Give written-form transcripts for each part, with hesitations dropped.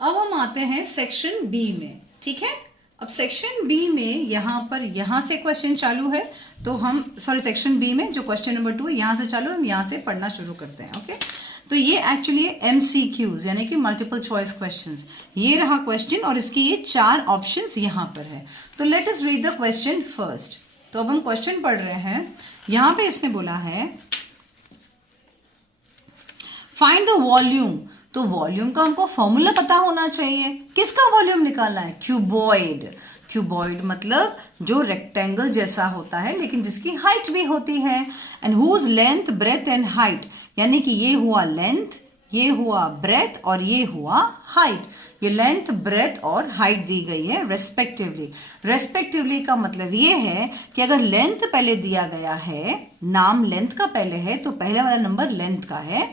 अब हम आते हैं सेक्शन बी में, ठीक है। अब सेक्शन बी में यहाँ से क्वेश्चन चालू है, तो हम सेक्शन बी में जो क्वेश्चन नंबर 2 है यहाँ से चालू है, हम यहाँ से पढ़ना शुरू करते हैं। ओके, तो ये एक्चुअली MCQs यानी कि मल्टीपल चॉइस क्वेश्चंस। ये रहा क्वेश्चन और इसके ये 4 ऑप्शंस यहाँ पर है। तो let us read the question first. तो अब हम क्वेश्चन पढ़ रहे हैं। यहाँ पे इसने बोला है फाइंड द वॉल्यूम। तो वॉल्यूम का हमको फॉर्मूला पता होना चाहिए। किसका वॉल्यूम निकालना है? क्यूबॉइड। क्यूबॉइड मतलब जो रेक्टेंगल जैसा होता है लेकिन जिसकी हाइट भी होती है। And whose length, breadth and height, यानी कि ये हुआ लेंथ, ये हुआ ब्रेथ और ये हुआ हाइट। ये लेंथ, ब्रेथ और हाइट दी गई है रेस्पेक्टिवली। रेस्पेक्टिवली का मतलब ये है कि अगर लेंथ पहले दिया गया है, नाम लेंथ का पहले है, तो पहले वाला नंबर लेंथ का है।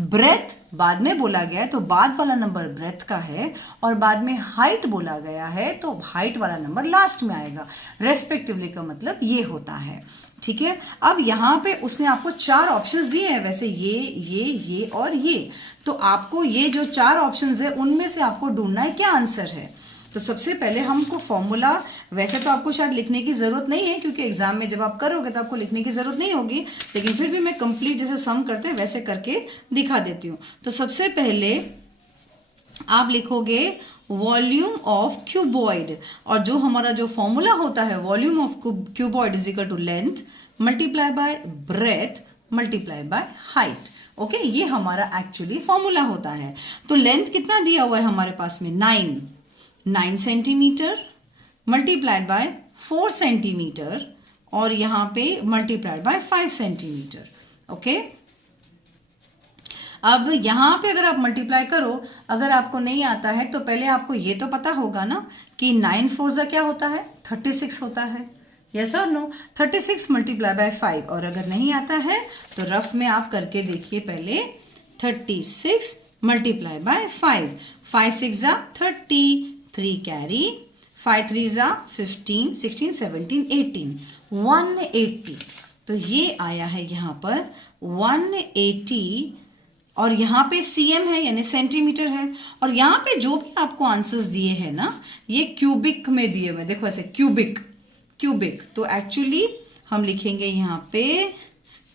ब्रेथ बाद में बोला गया है तो बाद वाला नंबर ब्रेथ का है, और बाद में हाइट बोला गया है तो हाइट वाला नंबर लास्ट में आएगा। रेस्पेक्टिवली का मतलब ये होता है, ठीक है। अब यहाँ पे उसने आपको 4 ऑप्शंस दिए हैं, वैसे ये और ये। तो आपको ये जो 4 ऑप्शंस है उनमें से आपको ढूंढना है क्या आंसर है। तो सबसे पहले हमको फॉर्मूला, वैसे तो आपको शायद लिखने की जरूरत नहीं है क्योंकि एग्जाम में जब आप करोगे तो आपको लिखने की जरूरत नहीं होगी, लेकिन फिर भी मैं कंप्लीट जैसे सम करते हैं वैसे करके दिखा देती हूँ। तो सबसे पहले आप लिखोगे वॉल्यूम ऑफ क्यूबॉइड, और जो हमारा जो फॉर्मूला होता है volume of cuboid is equal to length multiply by breadth multiply by height. Okay, ये हमारा एक्चुअली फॉर्मूला होता है। तो लेंथ कितना दिया हुआ है हमारे पास में? 9 सेंटीमीटर मल्टीप्लाइड बाय 4 सेंटीमीटर और यहाँ पे मल्टीप्लाइड बाय 5 सेंटीमीटर। ओके, अब यहाँ पे अगर आप मल्टीप्लाई करो, अगर आपको नहीं आता है तो पहले आपको ये तो पता होगा ना कि 9 4 क्या होता है? 36 होता है। यस और नो? 36 multiply by 5। और अगर नहीं आता है तो रफ में आप करके देखिए पहले। 36 मल्टीप्लाई बाय 5, 5 6 30, 3 कैरी, 5 3 15, 16 17 18, 180। तो ये आया है यहाँ पर 180, और यहाँ पे cm है यानी सेंटीमीटर है। और यहाँ पे जो भी आपको आंसर्स दिए हैं ना, ये क्यूबिक में दिए हुए, देखो ऐसे क्यूबिक। तो एक्चुअली हम लिखेंगे यहाँ पे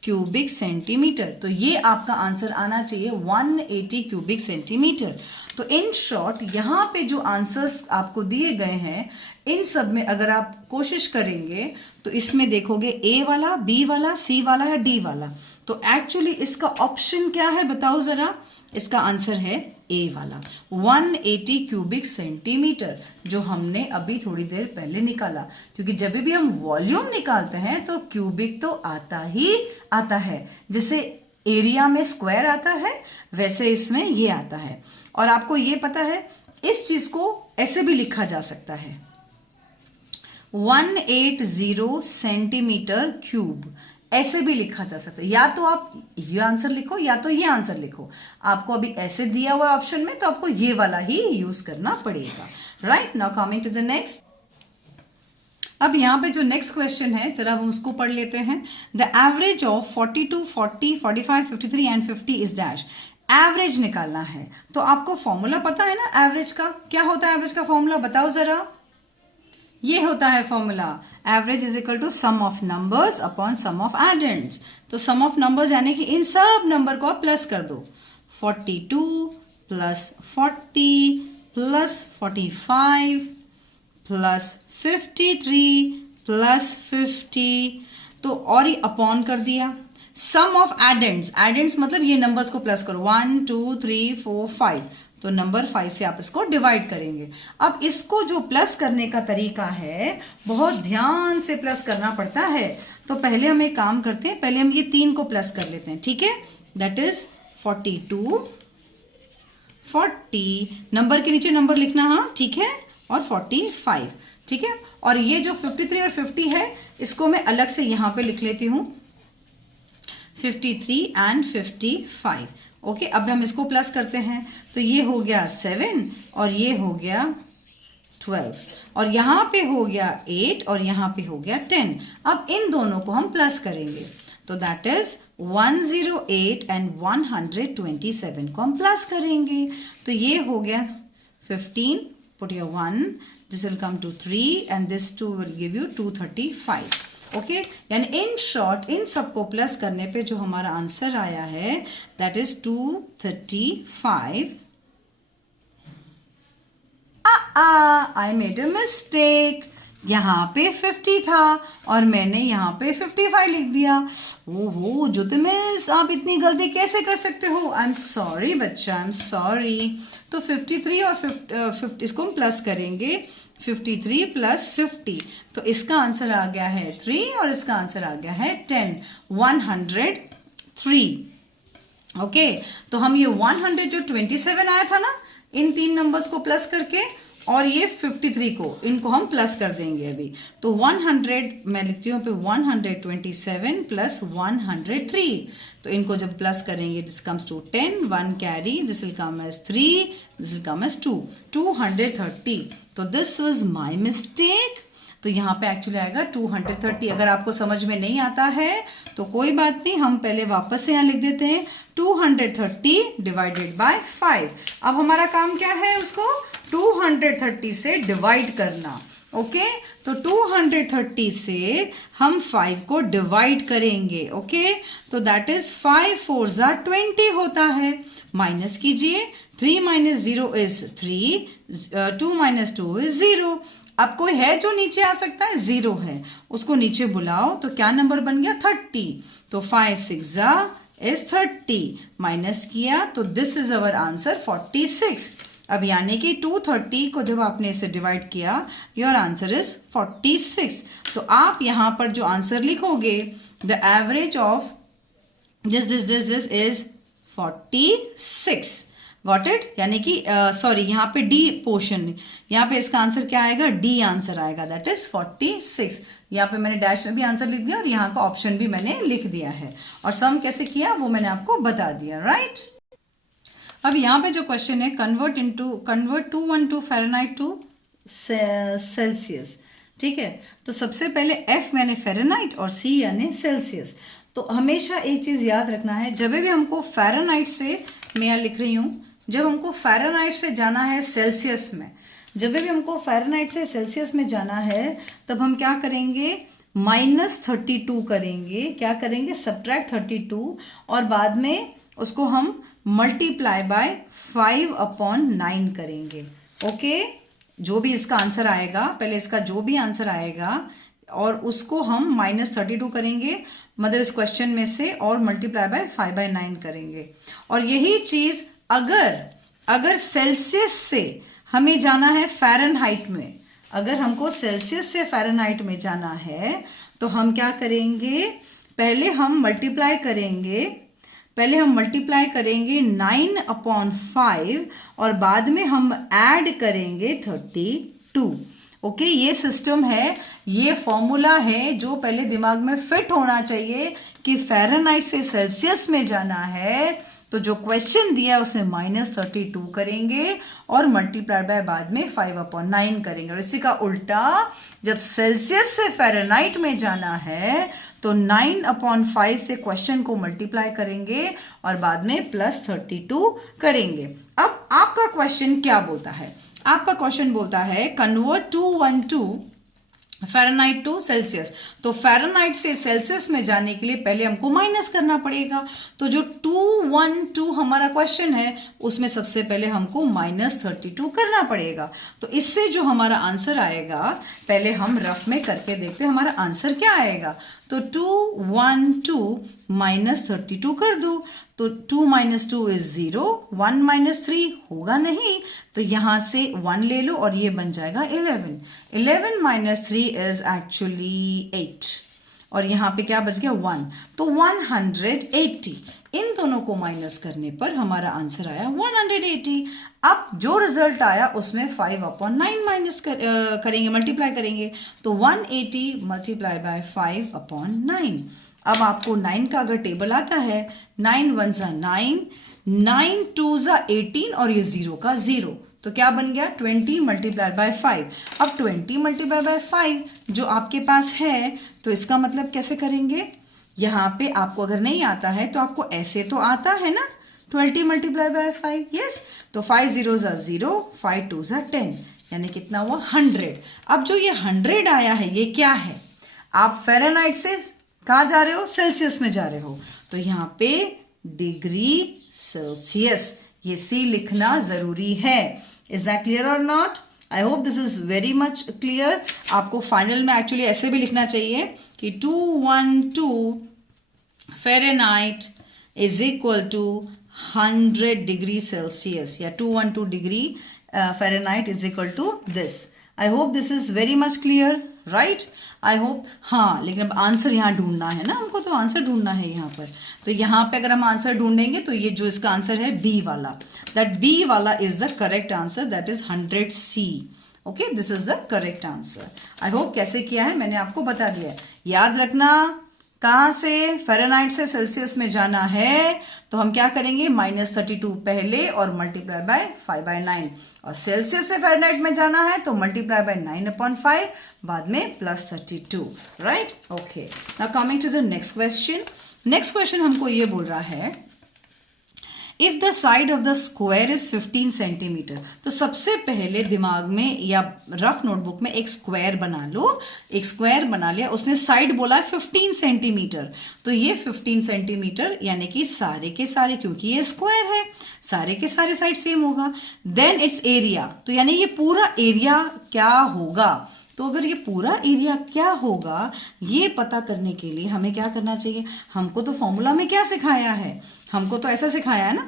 क्यूबिक सेंटीमीटर। तो ये आपका आंसर आना चाहिए 180 क्यूबिक सेंटीमीटर। तो इन शॉर्ट यहाँ पे जो आंसर्स आपको दिए गए हैं इन सब में अगर आप कोशिश करेंगे तो इसमें देखोगे A वाला, B वाला, C वाला या D वाला। तो एक्चुअली इसका ऑप्शन क्या है बताओ जरा? इसका आंसर है A वाला, 180 क्यूबिक सेंटीमीटर, जो हमने अभी थोड़ी देर पहले निकाला। क्योंकि जब भी हम वॉल्यूम निकालते हैं तो क्यूबिक तो आता ही आता है। जैसे एरिया में स्क्वायर आता है वैसे इसमें ये आता है। और आपको ये पता है इस चीज को ऐसे भी लिखा जा सकता है 180 सेंटीमीटर क्यूब, ऐसे भी लिखा जा सकता है। या तो आप ये आंसर लिखो या तो ये आंसर लिखो। आपको अभी ऐसे दिया हुआ ऑप्शन में तो आपको ये वाला ही यूज करना पड़ेगा। Right, now coming to the next. अब यहाँ पे जो नेक्स्ट क्वेश्चन है जरा हम उसको पढ़ लेते हैं। The average of 42, 40, 45, 53 and 50 is dash. Average निकालना है तो आपको फॉर्मूला पता है ना एवरेज का? क्या होता है एवरेज का फॉर्मूला बताओ जरा? ये होता है formula, average is equal to sum of numbers upon sum of addends. तो सम ऑफ नंबर्स यानी कि इन सब नंबर को आप प्लस कर दो। 42 प्लस 40 प्लस 45 प्लस 53 प्लस 50, तो और ही अपॉन कर दिया। सम ऑफ एडेंड्स, एडेंड्स मतलब ये नंबर्स को प्लस करो, 1 2 3 4 5, तो नंबर 5 से आप इसको डिवाइड करेंगे। अब इसको जो प्लस करने का तरीका है बहुत ध्यान से प्लस करना पड़ता है। तो पहले हम एक काम करते हैं, पहले हम ये 3 को प्लस कर लेते हैं, ठीक है। दैट इज 42, 40, नंबर के नीचे नंबर लिखना, हाँ ठीक है, और 45, ठीक है। और ये जो 53 और 50 है इसको मैं अलग से यहां पे लिख लेती हूं, 53 एंड 55। ओके, अब हम इसको प्लस करते हैं तो ये हो गया 7 और ये हो गया 12 और यहाँ पे हो गया 8 और यहाँ पे हो गया 10। अब इन दोनों को हम प्लस करेंगे तो दैट इज 108 एंड 127 को हम प्लस करेंगे तो ये हो गया 15, put your 1, this will come to 3 and this 2 will give you 235. Okay, यानी इन शॉर्ट इन सबको प्लस करने पे जो हमारा आंसर आया है that is 235. I made a mistake. यहाँ पे 50 था और मैंने यहाँ पे 55 लिख दिया. ओहो ज्योति मिस, आप इतनी गलती कैसे कर सकते हो? आई एम सॉरी बच्चा, आई एम सॉरी. तो 53 और 50 इसको हम प्लस करेंगे. 53 प्लस 50, तो इसका आंसर आ गया है 3 और इसका आंसर आ गया है 10. 103. ओके, तो हम ये 100 जो 27 आया था ना इन तीन नंबर्स को प्लस करके, और ये 53 को, इनको हम प्लस कर देंगे अभी. तो 100 मैं लिखती हूँ पे 127 प्लस 103. तो इनको जब प्लस करेंगे this comes to 10, 1 carry, this will come as 3, this will come as 2, 230. तो दिस वाज माय मिस्टेक. तो यहाँ पे एक्चुअली आएगा 230. अगर आपको समझ में नहीं आता है तो कोई बात नहीं, हम पहले वापस से यहाँ लिख देते हैं 230 डिवाइडेड बाय 5. अब हमारा काम क्या है? उसको 230 से डिवाइड करना. ओके, तो 230 से हम 5 को डिवाइड करेंगे. ओके, तो दैट इज 5 4 जा 20 होता है. माइनस कीजिए, 3 माइनस 0 इज 3, 2 माइनस 2 इज 0. अब कोई है जो नीचे आ सकता है? 0 है, उसको नीचे बुलाओ. तो क्या नंबर बन गया? 30. तो 5 6 जा इज 30. माइनस किया तो दिस इज अवर आंसर 46. अब यानी कि 230 को जब आपने इसे डिवाइड किया योर आंसर इज 46. तो आप यहां पर जो आंसर लिखोगे the average of this is 46. Got it? यानी कि सॉरी यहाँ पे डी पोर्शन, यहाँ पे इसका आंसर क्या आएगा? डी आंसर आएगा, दैट इज 46. यहाँ पे मैंने डैश में भी आंसर लिख दिया और यहाँ का ऑप्शन भी मैंने लिख दिया है. और सम कैसे किया वो मैंने आपको बता दिया. राइट, अब यहाँ पे जो क्वेश्चन है कन्वर्ट 212 फ़ारेनहाइट टू सेल्सियस. ठीक है, तो सबसे पहले F मैंने फ़ारेनहाइट और C यानी सेल्सियस. तो हमेशा एक चीज याद रखना है, जब भी हमको फ़ारेनहाइट से, मैं यहाँ लिख रही हूँ, जब हमको फ़ारेनहाइट से जाना है सेल्सियस में, जब भी हमको फ़ारेनहाइट से सेल्सियस में जाना है तब हम क्या करेंगे? -32 करेंगे. क्या करेंगे? सब्ट्रैक्ट 32 और बाद में उसको हम मल्टीप्लाई बाय 5/9 करेंगे. ओके, जो भी इसका आंसर आएगा, पहले इसका जो भी आंसर आएगा और उसको हम -32 करेंगे, मतलब इस क्वेश्चन में से, और मल्टीप्लाई बाय 5/9 करेंगे. और यही चीज अगर सेल्सियस से हमें जाना है फ़ारेनहाइट में, अगर हमको सेल्सियस से फ़ारेनहाइट में जाना है तो हम क्या करेंगे? पहले हम मल्टीप्लाई करेंगे 9/5 और बाद में हम ऐड करेंगे 32. ओके, ये सिस्टम है, ये फॉर्मूला है जो पहले दिमाग में फिट होना चाहिए कि फ़ारेनहाइट से सेल्सियस में जाना है तो जो क्वेश्चन दिया है उसमें -32 करेंगे और मल्टीप्लाई बाय बाद में 5/9 करेंगे. और इसी का उल्टा, जब सेल्सियस से फ़ारेनहाइट में जाना है तो 9/5 से क्वेश्चन को मल्टीप्लाई करेंगे और बाद में +32 करेंगे. अब आपका क्वेश्चन क्या बोलता है? आपका क्वेश्चन बोलता है कन्वर्ट 212 फ़ारेनहाइट टू सेल्सियस. तो फ़ारेनहाइट से सेल्सियस में जाने के लिए पहले हमको माइनस करना पड़ेगा. तो जो 212 हमारा क्वेश्चन है उसमें सबसे पहले हमको -32 करना पड़ेगा. तो इससे जो हमारा आंसर आएगा, पहले हम रफ में करके देखते हैं हमारा आंसर क्या आएगा. तो 212 -32 कर दो तो 2 - 2 इज 0, 1 - 3 होगा नहीं, तो यहां से 1 ले लो और ये बन जाएगा 11. 11 - 3 इज एक्चुअली 8 और यहाँ पे क्या बच गया? 1. तो 180. इन दोनों को माइनस करने पर हमारा आंसर आया 180. अब जो रिजल्ट आया उसमें 5/9 माइनस करेंगे, मल्टीप्लाई करेंगे. तो 180 मल्टीप्लाई बाय 5/9. अब आपको 9 का अगर टेबल आता है, 9 1 जा 9, 9 2 जा 18 और ये 0 का 0, तो क्या बन गया? 20 मल्टीप्लाई बाय 5. अब 20 मल्टीप्लाई बाय 5 जो आपके पास है, तो इसका मतलब कैसे करेंगे? यहाँ पे आपको अगर नहीं आता है तो आपको ऐसे तो आता है ना, 20 मल्टीप्लाई बाय 5, यस। तो 5 zeros are 0, 5 2s are 10, यानी कितना हुआ 100। अब जो ये 100 आया है ये क्या है? आप फ़ारेनहाइट से कहाँ जा रहे हो? सेल्सियस में जा रहे हो, तो यहाँ पे डिग्री सेल्सियस, ये C लिखना जरूरी है। इज दैट क्लियर और not? I hope this is very much clear. आपको फाइनल में एक्चुअली ऐसे भी लिखना चाहिए कि 212 Fahrenheit is equal to 100 degree Celsius, या 212 degree Fahrenheit is equal to this. I hope this is very much clear, right? I hope. हाँ, लेकिन अब आंसर यहाँ ढूंढना है ना हमको, तो आंसर ढूंढना है यहाँ पर। तो यहाँ पे अगर हम आंसर ढूंढेंगे तो ये जो इसका आंसर है बी वाला, दैट बी वाला is the correct answer, that is 100C। Okay, this is the correct answer. I hope कैसे किया है मैंने आपको बता दिया है। याद रखना, कहाँ से? फ़ारेनहाइट से सेल्सियस में जाना है तो हम क्या करेंगे? -32 पहले और मल्टीप्लाई बाय 5/9, और सेल्सियस से फ़ारेनहाइट में जाना है तो मल्टीप्लाई बाय 9/5, बाद में +32, right? Okay, now coming to the next question. Next question हमको ये बोल रहा है, if the side of the square is 15 centimetre. तो सबसे पहले दिमाग में या रफ नोटबुक में एक स्क्वायर बना लो। एक स्क्वायर बना लिया, उसने साइड बोला है 15 सेंटीमीटर, तो ये 15 सेंटीमीटर यानी कि सारे के सारे, क्योंकि ये स्क्वायर है, सारे के सारे साइड सेम होगा। देन इट्स एरिया, तो यानी ये पूरा एरिया क्या होगा? तो अगर ये पूरा एरिया क्या होगा ये पता करने के लिए हमें क्या करना चाहिए? हमको तो फॉर्मूला में क्या सिखाया है? हमको तो ऐसा सिखाया है ना,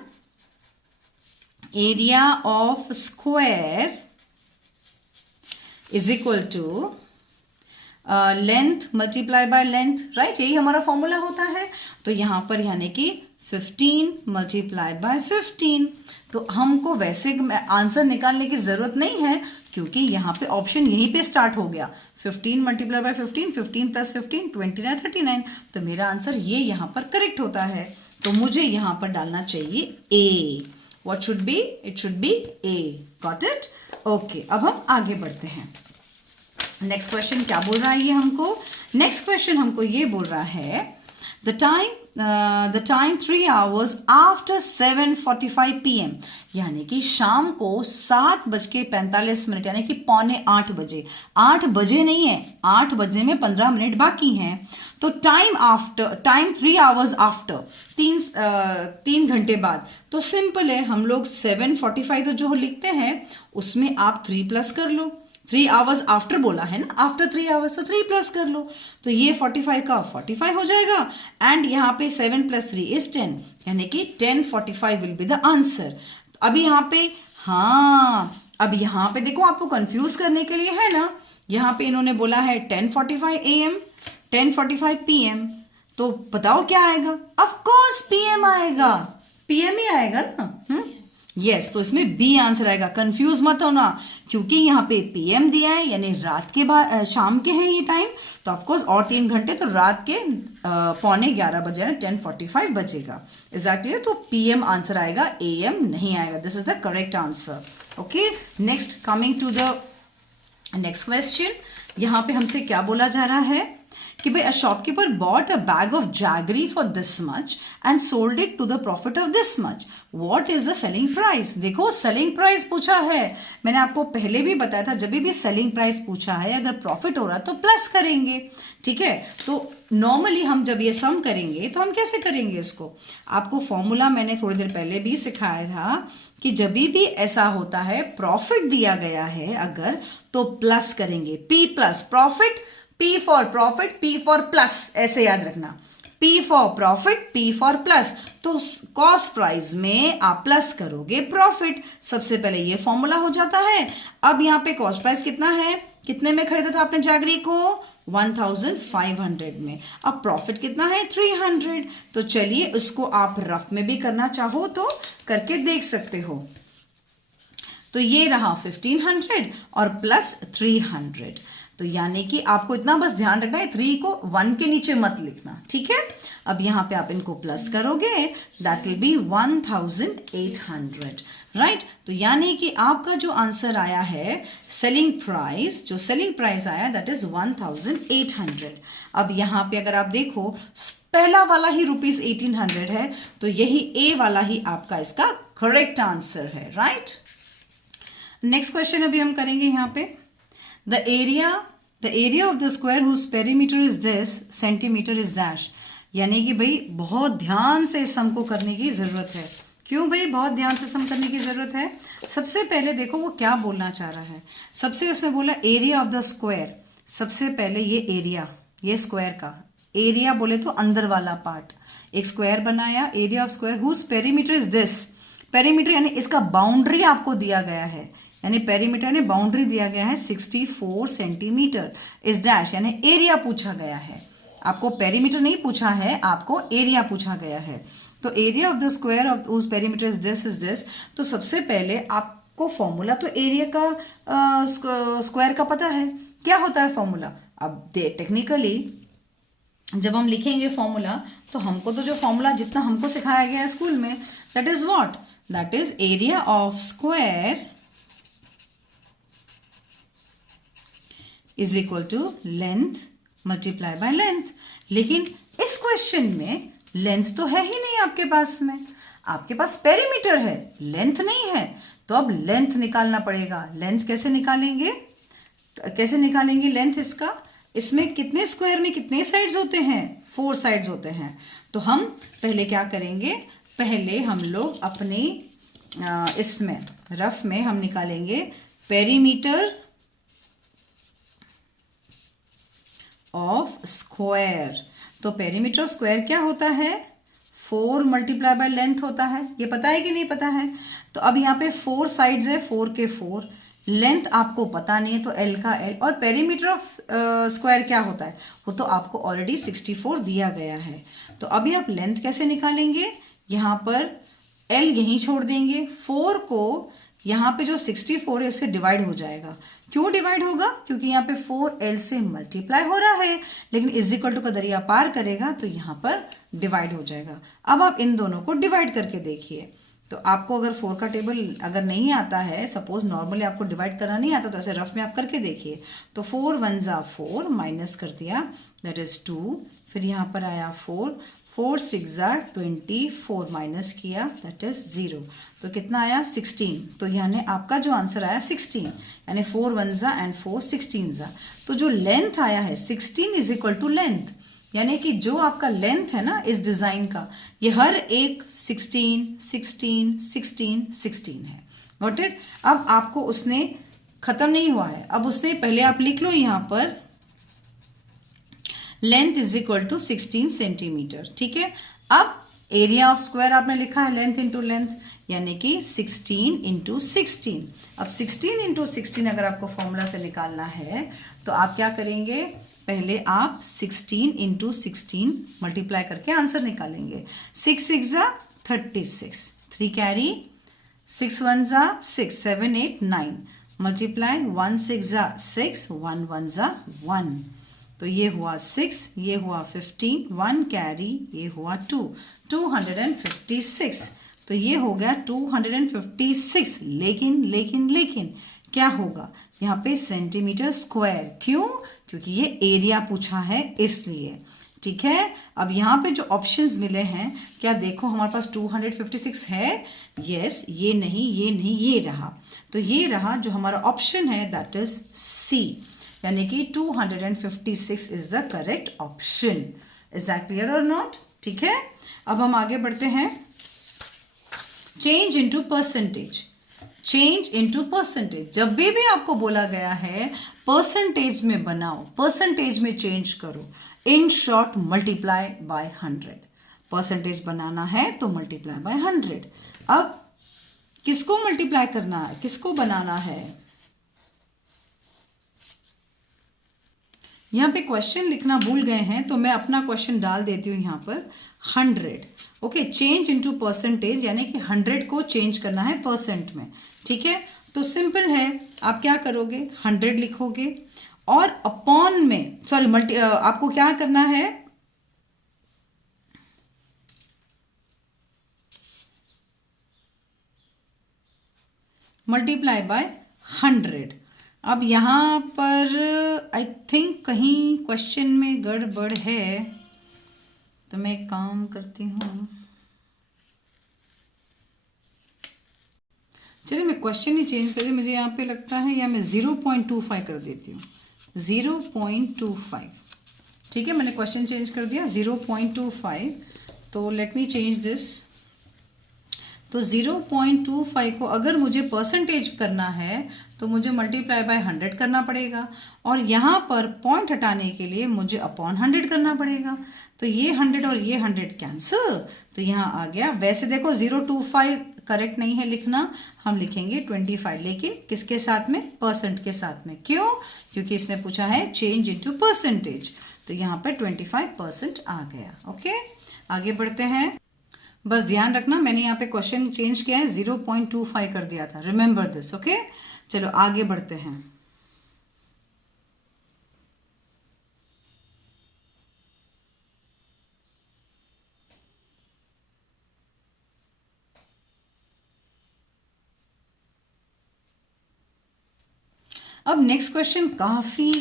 area of square is equal to length multiply by length, right? यही हमारा फॉर्मूला होता है। तो यहां पर यानी कि 15 मल्टीप्लाइड बाय 15। तो हमको वैसे आंसर निकालने की जरूरत नहीं है, क्योंकि यहाँ पे ऑप्शन यहीं पे स्टार्ट हो गया। 15 मल्टीप्लाई बाय 15, 15 प्लस 15 29, 39। तो मेरा आंसर ये यहाँ पर करेक्ट होता है, तो मुझे यहाँ पर डालना चाहिए A. What should be? It should be A. Got it? Okay, अब हम आगे बढ़ते हैं। नेक्स्ट क्वेश्चन क्या बोल रहा है ये हमको? नेक्स्ट क्वेश्चन हमको ये बोल रहा है, the time 3 hours after 7:45 PM, यानी कि शाम को 7:45 यानी कि 7:45 बजे। 8 बजे नहीं है, 8 बजे में 15 मिनट बाकी हैं। तो टाइम 3 hours आफ्टर, 3 घंटे बाद। तो सिंपल है, हम लोग 7:45 तो जो लिखते हैं उसमें आप 3 प्लस कर लो। 3 hours आफ्टर बोला है ना, आफ्टर 3 hours, तो 3 प्लस कर लो, तो ये 45 का 45 हो जाएगा। एंड यहाँ पे 7 + 3 is 10, यानी कि 10:45 विल बी द आंसर। अभी यहाँ पे, हाँ, अब यहाँ पे देखो, आपको कंफ्यूज करने के लिए है ना, यहाँ पे इन्होंने बोला है 10:45 AM, 10:45 PM, तो बताओ क्या आएगा? ऑफ कोर्स PM आएगा, PM ही आएगा ना। यस, तो इसमें बी आंसर आएगा। कंफ्यूज मत होना, क्योंकि यहाँ पे पीएम दिया है, यानी रात के बाद, शाम के हैं ये टाइम, तो ऑफकोर्स और 3 घंटे, तो रात के 11:15 बजे ना, 10:45 बजेगा। एग्जैक्टली, तो पीएम आंसर आएगा, एएम नहीं आएगा। This is the correct answer. Okay, next, coming to the next question. यहाँ पे हमसे क्या बोला जा रहा है कि भाई, a shopkeeper bought a bag of jaggery for this much and sold it to the profit of this much, what is the selling price? देखो, सेलिंग प्राइस पूछा है। मैंने आपको पहले भी बताया था, जब भी सेलिंग प्राइस पूछा है, अगर प्रॉफिट हो रहा तो प्लस करेंगे, ठीक है? तो नॉर्मली हम जब ये सम करेंगे तो हम कैसे करेंगे इसको? आपको फॉर्मूला मैंने थोड़ी देर पहले भी सिखाया था कि जब भी ऐसा होता है, प्रॉफिट दिया गया है अगर, तो प्लस करेंगे, P plus profit, P for profit, P for plus, ऐसे याद रखना, P for profit, P for plus. तो कॉस्ट प्राइस में आप प्लस करोगे प्रॉफिट। सबसे पहले ये फॉर्मूला हो जाता है। अब यहाँ पे कॉस्ट प्राइस कितना है, कितने में खरीदा था आपने जैगरी को? 1500 में। अब प्रॉफिट कितना है? 300। तो चलिए, उसको आप रफ में भी करना चाहो तो करके देख सकते हो। तो ये रहा 1500 और प्लस 300, तो यानी कि आपको इतना बस ध्यान रखना है 3 को 1 के नीचे मत लिखना, ठीक है। अब यहाँ पे आप इनको प्लस करोगे, दैट विल बी 1800, राइट। तो यानी कि आपका जो आंसर आया है सेलिंग प्राइस, जो सेलिंग प्राइस आया दैट इज 1800। अब यहाँ पे अगर आप देखो पहला वाला ही ₹1800 है, तो यही ए वाला ही आपका इसका करेक्ट आंसर है, राइट। नेक्स्ट क्वेश्चन अभी हम करेंगे यहाँ पे, the area of the square whose perimeter is this, centimetre is dash. यानी कि भाई बहुत ध्यान से इस सम को करने की जरूरत है। क्यों भाई बहुत ध्यान से सम करने की जरूरत है? सबसे पहले देखो वो क्या बोलना चाह रहा है। सबसे उसने बोला एरिया ऑफ द स्क्वायर, सबसे पहले ये एरिया, ये स्क्वायर का एरिया बोले तो अंदर वाला पार्ट, एक स्क्वायर बनाया, area of square whose perimeter is this. Perimeter यानी इसका बाउंड्री आपको दिया गया है, यानी पेरीमीटर यानी बाउंड्री दिया गया है 64 सेंटीमीटर इज डैश, यानी एरिया पूछा गया है। आपको पेरीमीटर नहीं पूछा है, आपको एरिया पूछा गया है। तो area of the square of उस पेरीमीटर इज दिस। तो सबसे पहले आपको फॉर्मूला तो एरिया का स्क्वायर का पता है, क्या होता है फॉर्मूला। अब टेक्निकली जब हम लिखेंगे फॉर्मूला, तो हमको तो जो फॉर्मूला जितना हमको सिखाया गया है स्कूल में, that is what, that is area of square is equal to length multiply by length. लेकिन इस क्वेश्चन में लेंथ तो है ही नहीं आपके पास में, आपके पास पेरीमीटर है, लेंथ नहीं है। तो अब लेंथ निकालना पड़ेगा। लेंथ कैसे निकालेंगे, कैसे निकालेंगे लेंथ इसका? इसमें कितने स्क्वायर में कितने साइड्स होते हैं? 4 साइड्स होते हैं। तो हम पहले क्या करेंगे, पहले हम लोग अपने इसमें रफ में हम निकालेंगे पेरीमीटर ऑफ स्क्वायर। तो पेरीमीटर ऑफ स्क्वायर क्या होता है? 4 मल्टीप्लाई बाय लेंथ होता है। ये पता है कि नहीं पता है? तो अब यहाँ पे 4 साइड्स है, 4 के 4, लेंथ आपको पता नहीं है तो एल का एल, और पेरीमीटर ऑफ स्क्वायर क्या होता है वो तो आपको ऑलरेडी 64 दिया गया है। तो अभी आप लेंथ कैसे निकालेंगे, यहाँ पर एल यहीं छोड़ देंगे, 4 को यहाँ पे जो 64 है इससे डिवाइड हो जाएगा। क्यों डिवाइड होगा? क्योंकि यहाँ पे 4L से मल्टीप्लाई हो रहा है, लेकिन इज इक्वल टू का दरिया पार करेगा तो यहाँ पर डिवाइड हो जाएगा। अब आप इन दोनों को डिवाइड करके देखिए। तो आपको अगर 4 का टेबल अगर नहीं आता है, सपोज नॉर्मली आपको डिवाइड करना नहीं आता, तो ऐसे रफ में आप करके देखिए। तो 4 1 जा 4, माइनस कर दिया दैट इज 2, फिर यहाँ पर आया 4, 4 6 जा 24, माइनस किया दैट इज 0। तो कितना आया 16। तो यानी आपका जो आंसर आया 16, यानी 4 1 जा एंड 4 16 जा। तो जो लेंथ आया है 16 इज इक्वल टू लेंथ, यानी कि जो आपका लेंथ है ना इस डिजाइन का, ये हर एक 16 16 16 16 है। Got it? अब आपको उसने खत्म नहीं हुआ है, अब उसने पहले आप लिख लो यहाँ पर length is equal to 16 centimetre, ठीक है। अब एरिया ऑफ स्क्वायर आपने लिखा है लेंथ इंटू लेंथ, यानी कि 16 इंटू 16। अब 16 इंटू 16 अगर आपको फॉर्मूला से निकालना है तो आप क्या करेंगे, पहले आप 16 इंटू 16 मल्टीप्लाई करके आंसर निकालेंगे। 6 6 जा 36, 3 कैरी, 6 1 जा 6, 7 8 9, मल्टीप्लाई 1 6 जा 6, 1 1 जा 1। तो ये हुआ 6, ये हुआ 15, 1 कैरी, ये हुआ 2, 256। तो ये हो गया 256। लेकिन क्या होगा यहाँ पे सेंटीमीटर स्क्वायर। क्यों? क्योंकि ये एरिया पूछा है इसलिए, ठीक है। अब यहाँ पे जो ऑप्शंस मिले हैं, क्या देखो हमारे पास 256 है? यस, ये नहीं, ये रहा। तो ये रहा जो हमारा ऑप्शन है दैट इज सी, यानी कि 256 is the correct option. Is that clear और नॉट? ठीक है। अब हम आगे बढ़ते हैं। Change into percentage, change into percentage. जब भी आपको बोला गया है परसेंटेज में बनाओ, परसेंटेज में चेंज करो, in short multiply by 100। Percentage बनाना है तो मल्टीप्लाई बाय 100। अब किसको मल्टीप्लाई करना है, किसको बनाना है? यहाँ पे क्वेश्चन लिखना भूल गए हैं तो मैं अपना क्वेश्चन डाल देती हूँ यहाँ पर 100। ओके, चेंज इनटू परसेंटेज, यानी कि 100 को चेंज करना है परसेंट में, ठीक है। तो सिंपल है, आप क्या करोगे, 100 लिखोगे और अपॉन में सॉरी आपको क्या करना है, मल्टीप्लाई बाय 100। अब यहां पर आई थिंक कहीं क्वेश्चन में गड़बड़ है, तो मैं एक काम करती हूं, चलिए मैं क्वेश्चन ही चेंज कर दी, मुझे यहाँ पे लगता है या मैं 0.25 कर देती हूँ, 0.25। ठीक है, मैंने क्वेश्चन चेंज कर दिया 0.25। तो लेट मी चेंज दिस। तो 0.25 को अगर मुझे परसेंटेज करना है तो मुझे मल्टीप्लाई बाय 100 करना पड़ेगा, और यहाँ पर पॉइंट हटाने के लिए मुझे अपॉन 100 करना पड़ेगा। तो ये 100 और ये 100 कैंसिल, तो यहाँ आ गया। वैसे देखो 0.25 करेक्ट नहीं है लिखना, हम लिखेंगे 25, लेकिन किसके साथ में, परसेंट के साथ में। क्यों? क्योंकि इसने पूछा है चेंज इनटू परसेंटेज, तो यहाँ पे 25% आ गया। ओके, आगे बढ़ते हैं। बस ध्यान रखना मैंने यहाँ पे क्वेश्चन चेंज किया है, 0.25 कर दिया था, रिमेंबर दिस। ओके, चलो आगे बढ़ते हैं। अब नेक्स्ट क्वेश्चन काफी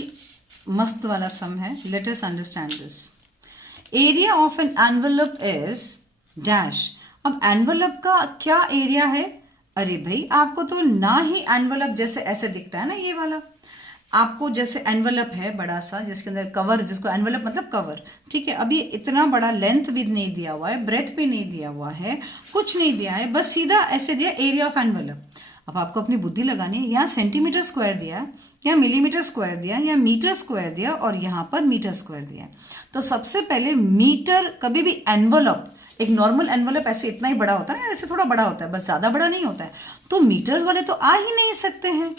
मस्त वाला सम है, let us understand this. Area of an envelope is dash. अब एनवेलप का क्या एरिया है? अरे भाई आपको तो ना ही एनवेलप जैसे ऐसे दिखता है ना, ये वाला आपको जैसे एनवेलप है बड़ा सा जिसके अंदर कवर, जिसको एनवेलप मतलब कवर, ठीक है। अभी इतना बड़ा लेंथ भी नहीं दिया हुआ है, ब्रेथ भी नहीं दिया हुआ है, कुछ नहीं दिया है, बस सीधा ऐसे दिया एरिया ऑफ एनवेलप। अब आपको अपनी बुद्धि लगानी है, यहाँ सेंटीमीटर स्क्वायर दिया, या मिलीमीटर स्क्वायर दिया, या मीटर स्क्वायर दिया, और यहाँ पर मीटर स्क्वायर दिया। तो सबसे पहले मीटर, कभी भी एनवेलप, एक नॉर्मल एनवेलप ऐसे इतना ही बड़ा होता है, ऐसे थोड़ा बड़ा होता है, बस ज्यादा बड़ा नहीं होता है। तो मीटर्स वाले तो आ ही नहीं सकते हैं।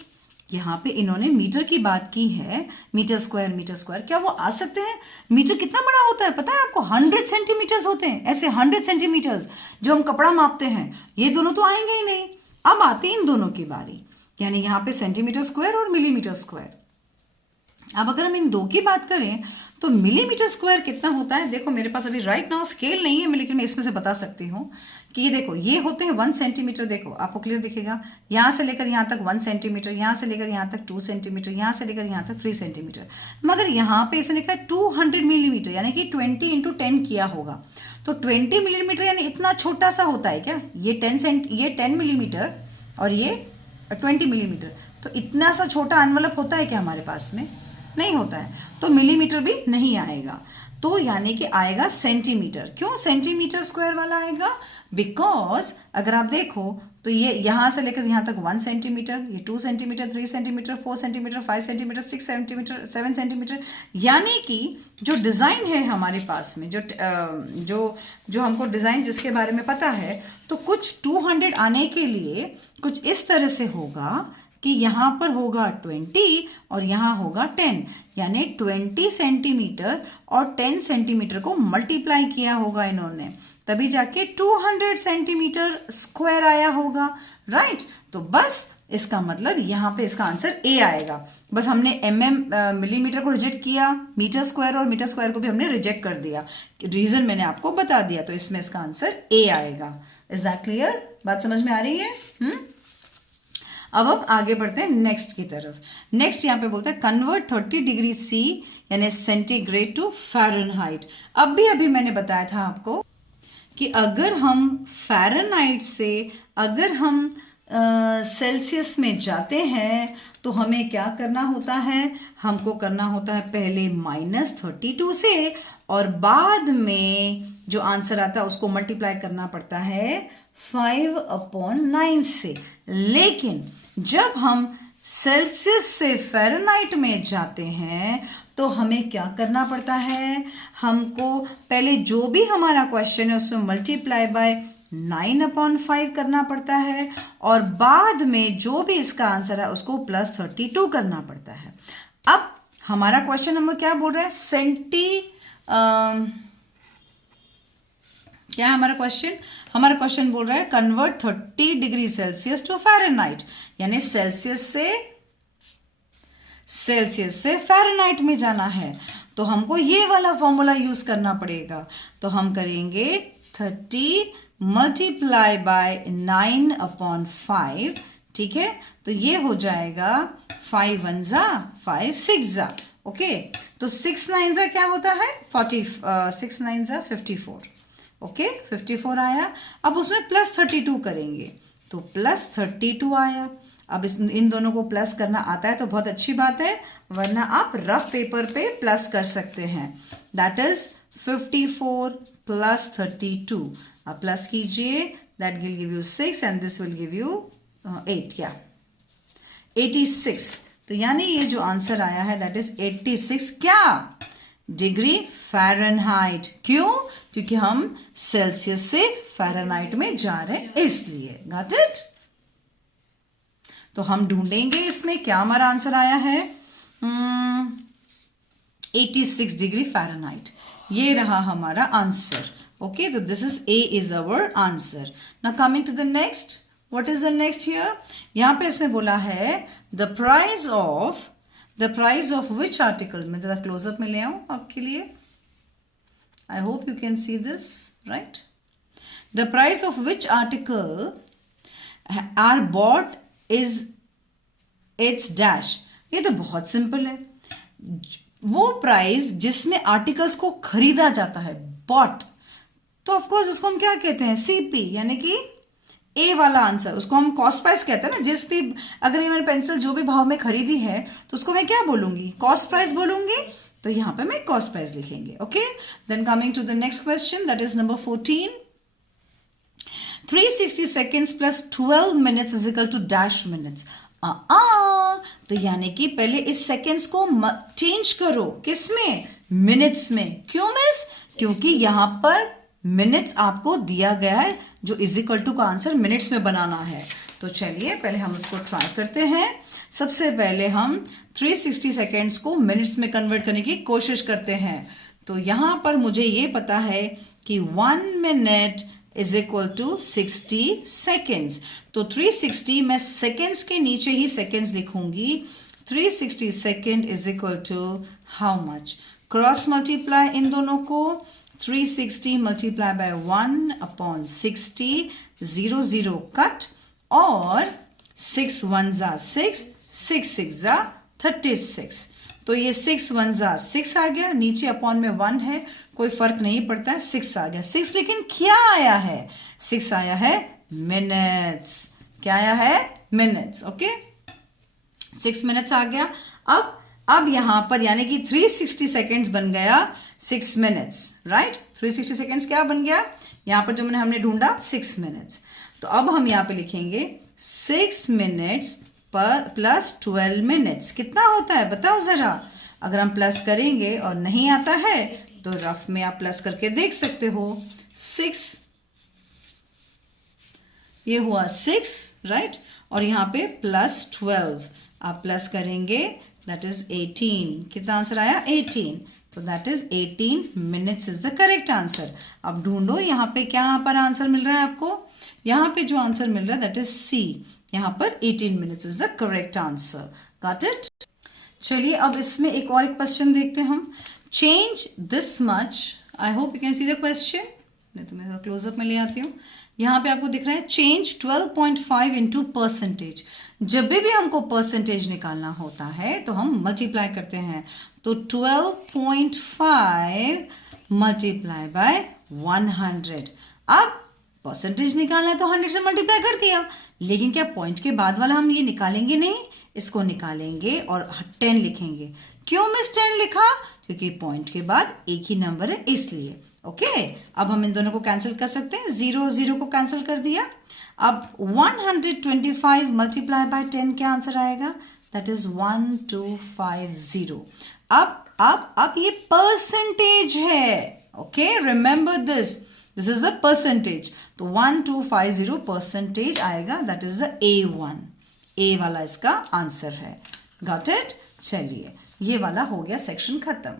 यहाँ पे इन्होंने मीटर की बात की है, मीटर स्क्वायर, क्या वो आ सकते हैं? मीटर कितना बड़ा होता है पता है आपको? 100 सेंटीमीटर्स होते हैं, ऐसे 100 सेंटीमीटर्स जो हम कपड़ा मापते हैं, ये दोनों तो आएंगे ही नहीं। अब आते हैं इन दोनों की बारी, यानी यहाँ पे सेंटीमीटर स्क्वायर और मिलीमीटर स्क्वायर। अब अगर हम इन दो की बात करें तो मिलीमीटर स्क्वायर कितना होता है? देखो मेरे पास अभी राइट नाउ स्केल नहीं है, लेकिन मैं इसमें से बता सकती हूँ कि ये देखो, ये होते हैं 1 सेंटीमीटर। देखो आपको क्लियर दिखेगा, यहाँ से लेकर यहाँ तक 1 सेंटीमीटर, यहाँ से लेकर यहाँ तक 2 सेंटीमीटर, यहाँ से लेकर यहाँ तक 3 सेंटीमीटर। मगर यहाँ पे इसने लिखा है 200 मिलीमीटर, यानी कि 20 × 10 किया होगा। तो 20 मिलीमीटर यानी इतना छोटा सा होता है क्या? ये 10 मिलीमीटर और ये 20 मिलीमीटर, तो इतना सा छोटा एनवलप होता है क्या हमारे पास में? नहीं होता है। तो मिलीमीटर भी नहीं आएगा, तो यानी कि आएगा सेंटीमीटर। क्यों सेंटीमीटर स्क्वायर वाला आएगा? बिकॉज अगर आप देखो तो ये यहां से लेकर यहां तक 1 सेंटीमीटर, ये 2 centimetre, 3 centimetre, 4 centimetre, 5 centimetre, 6 centimetre, 7 centimetre, यानी कि जो डिजाइन है हमारे पास में, जो हमको डिजाइन जिसके बारे में पता है, तो कुछ 200 आने के लिए कुछ इस तरह से होगा कि यहाँ पर होगा 20 और यहाँ होगा 10, यानी 20 सेंटीमीटर और 10 सेंटीमीटर को मल्टीप्लाई किया होगा इन्होंने, तभी जाके 200 सेंटीमीटर स्क्वायर आया होगा, राइट। तो बस इसका मतलब यहाँ पे इसका आंसर ए आएगा। बस हमने मिलीमीटर को रिजेक्ट किया, मीटर स्क्वायर और मीटर स्क्वायर को भी हमने रिजेक्ट कर दिया, रीजन मैंने आपको बता दिया, तो इसमें इसका आंसर ए आएगा। Is that clear? बात समझ में आ रही है? अब हम आगे बढ़ते हैं नेक्स्ट की तरफ। नेक्स्ट यहाँ पे बोलते हैं कन्वर्ट 30 डिग्री C यानी सेंटीग्रेड टू फ़ारेनहाइट। अभी मैंने बताया था आपको कि अगर हम फ़ारेनहाइट से अगर हम सेल्सियस में जाते हैं तो हमें क्या करना होता है? हमको करना होता है पहले -32 से, और बाद में जो आंसर आता है उसको मल्टीप्लाई करना पड़ता है 5/9 से। लेकिन जब हम सेल्सियस से फ़ारेनहाइट में जाते हैं तो हमें क्या करना पड़ता है? हमको पहले जो भी हमारा क्वेश्चन है उसमें मल्टीप्लाई बाय 9/5 करना पड़ता है, और बाद में जो भी इसका आंसर है उसको +32 करना पड़ता है। अब हमारा क्वेश्चन हमें क्या बोल रहा है? क्या है हमारा क्वेश्चन? हमारा क्वेश्चन बोल रहा है convert 30 degree Celsius to Fahrenheit, यानी सेल्सियस से फ़ारेनहाइट में जाना है, तो हमको ये वाला फॉर्मूला यूज करना पड़ेगा। तो हम करेंगे 30 मल्टीप्लाई बाय 9/5, ठीक है। तो ये हो जाएगा 5 1 जा 5 6 जा, ओके। तो 6 9 जा क्या होता है 6 9 जा 54, ओके 54 आया। अब उसमें प्लस 32 करेंगे तो प्लस 32 आया। अब इन दोनों को प्लस करना आता है तो बहुत अच्छी बात है, वरना आप रफ पेपर पे प्लस कर सकते हैं। That is 54 plus 32। अब प्लस कीजिए, that will give you 6 and this will give you 8, या 86। तो यानी ये जो आंसर आया है दैट इज 86 क्या डिग्री फ़ारेनहाइट। क्यों? क्योंकि हम सेल्सियस से फ़ारेनहाइट में जा रहे हैं इसलिए। Got it? तो हम ढूंढेंगे इसमें क्या हमारा आंसर आया है। 86 डिग्री फ़ारेनहाइट, ये रहा हमारा आंसर। ओके, तो this is a is our answer. Now coming to the next, what is the next here. यहां पे इसने बोला है the price of which article. मैं जरा क्लोजअप में ले आऊं आपके लिए। I hope you can see this, right. The price of which article are bought is it's dash. ये तो बहुत सिंपल है। वो प्राइस जिसमें आर्टिकल्स को खरीदा जाता है, बॉट, तो ऑफकोर्स उसको हम क्या कहते हैं, सीपी, यानी कि ए वाला आंसर। उसको हम कॉस्ट प्राइस कहते हैं ना। जिस भी, अगर ये मैंने पेंसिल जो भी भाव में खरीदी है तो उसको मैं क्या बोलूंगी, कॉस्ट प्राइस बोलूंगी। तो यहां पे मैं कॉस्ट प्राइस लिखेंगे। Okay, then coming to the next question, that is number 14। 360 seconds plus 12 minutes is equal to dash minutes। तो यानी कि पहले इस सेकेंड्स को चेंज करो, किसमें, मिनट्स में। क्यों मिस? क्योंकि यहां पर मिनट्स आपको दिया गया है, जो इज इक्वल टू का आंसर मिनट्स में बनाना है। तो चलिए पहले हम उसको ट्राई करते हैं। सबसे पहले हम 360 सेकेंड्स को मिनट्स में कन्वर्ट करने की कोशिश करते हैं। तो यहां पर मुझे ये पता है कि 1 minute is equal to 60 seconds. तो 360 मैं सेकेंड्स के नीचे ही सेकेंड्स लिखूंगी। 360 second is equal to how much, cross multiply इन दोनों को। 360 मल्टीप्लाई बाय 1/60, 0 0 कट, और 6 1 जा 6, 6 6 जा 36। तो ये 6 1 जा 6 आ गया, नीचे अपॉन में 1 है, कोई फर्क नहीं पड़ता है, 6 आ गया। 6 लेकिन क्या आया है, 6 आया है मिनट्स। क्या आया है, मिनट्स। ओके, 6 मिनट्स आ गया। अब यहां पर यानी कि 360 सेकेंड्स बन गया 6 मिनट्स, राइट। 360 सेकेंड्स क्या बन गया, यहां पर जो हमने ढूंढा 6 मिनट्स। तो अब हम यहां पे लिखेंगे 6 मिनट्स प्लस 12 मिनट्स कितना होता है बताओ जरा। अगर हम प्लस करेंगे और नहीं आता है तो रफ में आप प्लस करके देख सकते हो। 6, ये हुआ 6, राइट, और यहां पे प्लस 12 आप प्लस करेंगे, दैट इज 18। कितना आंसर आया, 18। तो that is 18 minutes is the correct answer. अब ढूंढो यहाँ पे क्या यहाँ पर आंसर मिल रहा है आपको। यहाँ पे जो आंसर मिल रहा है दैट इज सी। यहाँ पर 18 minutes is the correct answer. Got it. चलिए अब इसमें एक और क्वेश्चन देखते हैं हम। Change this much, I hope you can see the question. मैं तुम्हें क्लोजअप में ले आती हूँ। यहाँ पे आपको दिख रहा है चेंज 12.5 इंटू परसेंटेज। जब भी हमको परसेंटेज निकालना होता है तो हम मल्टीप्लाई करते हैं। तो 12.5 मल्टीप्लाई बाय 100। अब परसेंटेज निकालना है तो 100 से मल्टीप्लाई कर दिया, लेकिन क्या पॉइंट के बाद वाला हम ये निकालेंगे नहीं, इसको निकालेंगे और 10 लिखेंगे। क्यों मिस 10 लिखा, क्योंकि पॉइंट के बाद एक ही नंबर है इसलिए। ओके, अब हम इन दोनों को कैंसिल कर सकते हैं। 0 0 को कैंसिल कर दिया। अब 125 मल्टीप्लाई बाय 10 क्या आंसर आएगा, दैट इज 1250। अब ये परसेंटेज है। Okay, remember this is a percentage. तो 1250 परसेंटेज आएगा, दैट इज द A1। ए वाला इसका आंसर है। Got it. चलिए ये वाला हो गया सेक्शन खत्म।